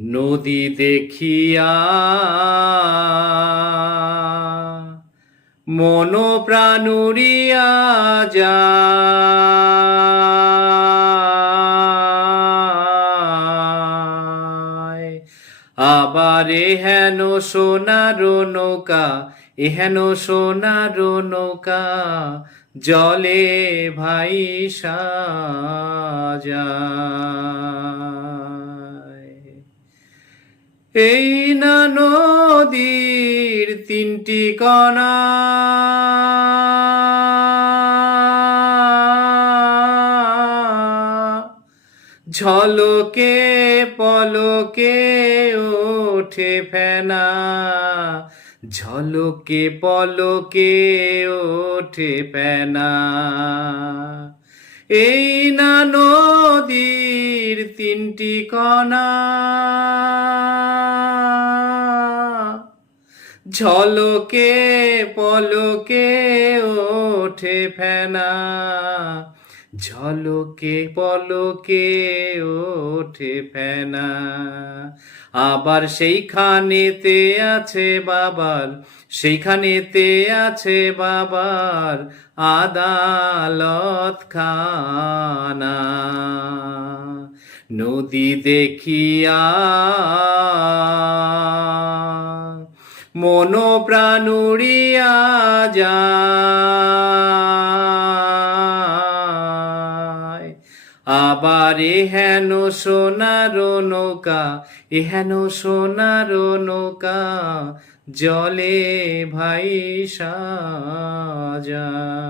নদী দেখিয়া মন প্রাণ উড়িয়া যায়। আবার এহেন সোনার নৌকা, এহেন সোনার নৌকা জলে ভাইসা যায়। এই না নদীর তিনটি কণা, ঝলকে পলকে ওঠে ফেনা, ঝলকে পলকে ওঠে ফেনা। এই না নদীর তিনটি কণা, ঝলকে পলকে ওঠে ফেনা, ঝলকে পলকে ওঠে ফেনা। আবার সেইখানেতে আছে বাবার, সেইখানেতে আছে বাবার আদালত খানা। নদী দেখিয়া মন প্রাণ উড়িয়া যায়। আবার এহেন সোনার নৌকা, এহেন সোনার নৌকা জলে ভাইসা যায়।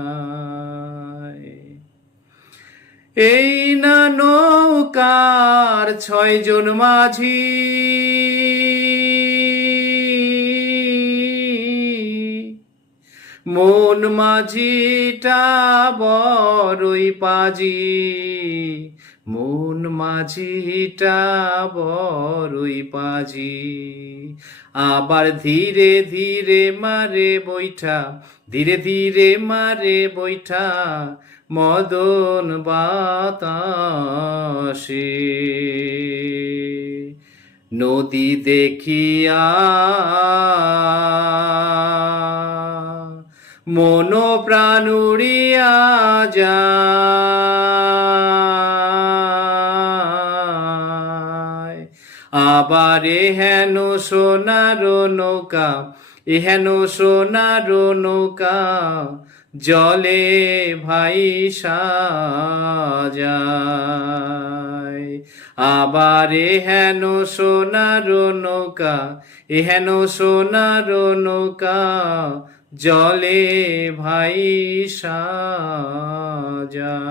এই না নৌকার 6 জন মাঝি, মন মাঝিটা বড়ই পাজি, মন মাঝিটা বড়ই পাজি। আবার ধীরে ধীরে মারে বৈঠা, ধীরে ধীরে মারে বৈঠা মদন বাতাসে। নদী দেখিয়া মন প্রাণ উড়িয়া যায়। আবার এহেন সোনার নৌকা, এহেন সোনার নৌকা জলে ভাইসা যায়। আবার এহেন সোনার নৌকা, এহেন সোনার নৌকা জলে ভাইসা যায়।